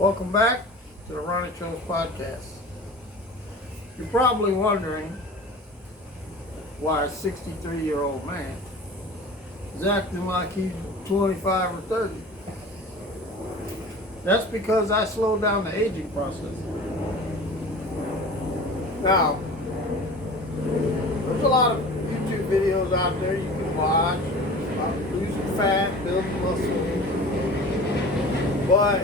Welcome back to the Ronny Trost podcast. You're probably wondering why a 63-year-old man is acting like he's 25 or 30. That's because I slowed down the aging process. Now, there's a lot of YouTube videos out there you can watch about losing fat, building muscle, but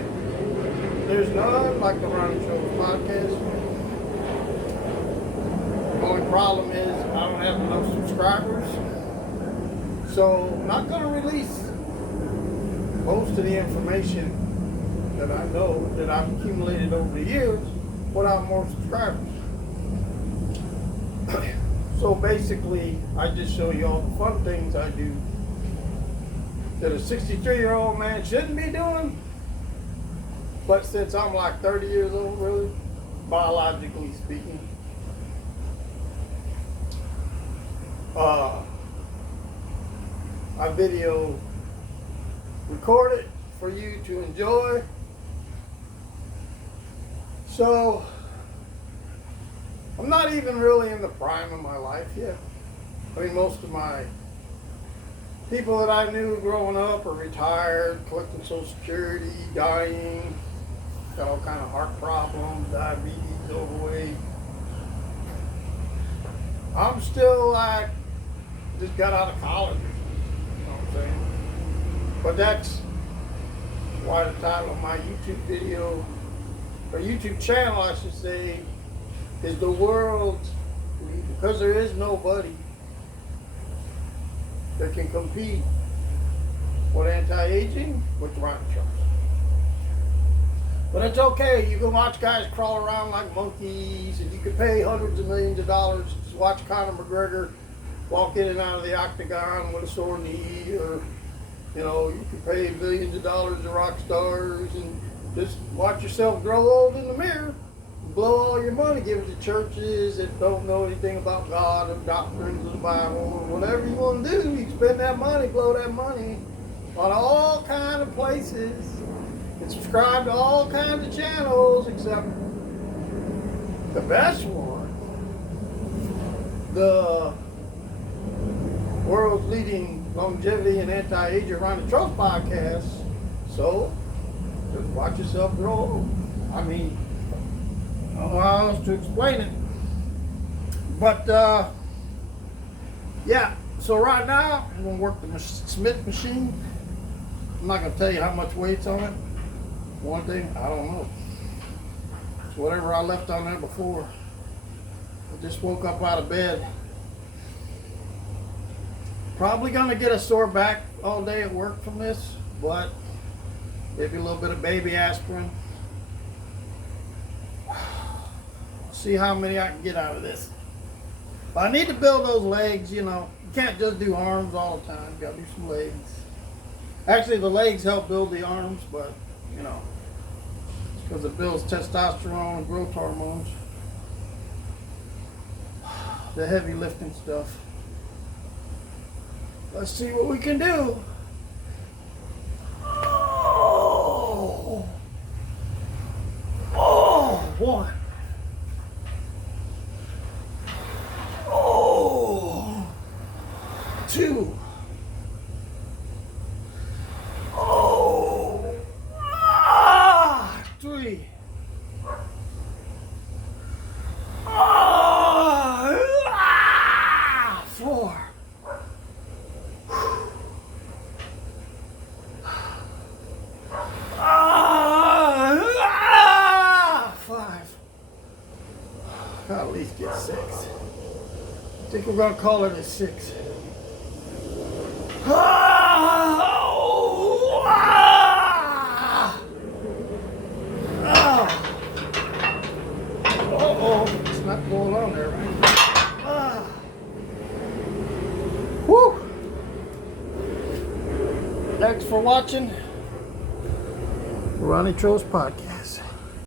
there's none like the Ronny Trost podcast. The only problem is I don't have enough subscribers, so I'm not going to release most of the information that I know that I've accumulated over the years without more subscribers. So basically, I just show you all the fun things I do that a 63-year-old man shouldn't be doing. But since I'm like 30 years old, really, biologically speaking, I video record it for you to enjoy. So, I'm not even really in the prime of my life yet. I mean, most of my people that I knew growing up are retired, collecting Social Security, dying, got all kind of heart problems, diabetes, overweight. I'm still like, just got out of college, you know what I'm saying? But that's why the title of my YouTube video, or YouTube channel I should say, is The World's Leader. Because there is nobody that can compete with anti-aging with Ronny Trost. But it's okay, you can watch guys crawl around like monkeys, and you can pay hundreds of millions of dollars to watch Conor McGregor walk in and out of the octagon with a sore knee, or you know, you can pay billions of dollars to rock stars and just watch yourself grow old in the mirror, blow all your money, give it to churches that don't know anything about God or doctrines of the Bible, or whatever you want to do. You can spend that money, blow that money on all kind of places, and subscribe to all kinds of channels, except the best one, the world's leading longevity and anti-aging Ronny Trost podcast. So just watch yourself grow old. I mean, I don't know how else to explain it. But yeah, so right now I'm going to work the Smith machine. I'm not going to tell you how much weight's on it. One thing, I don't know. It's whatever I left on there before. I just woke up out of bed. Probably going to get a sore back all day at work from this, but maybe a little bit of baby aspirin. See how many I can get out of this. But I need to build those legs, you know. You can't just do arms all the time. You got to do some legs. Actually, the legs help build the arms, but, you know, it's because it builds testosterone and growth hormones. The heavy lifting stuff. Let's see what we can do. Oh, one. Oh, two. Oh, three. Four. 5. I'll at least get 6. I think we're going to call it a 6. It's not going on there, right? Whew. Thanks for watching the Ronny Trost podcast.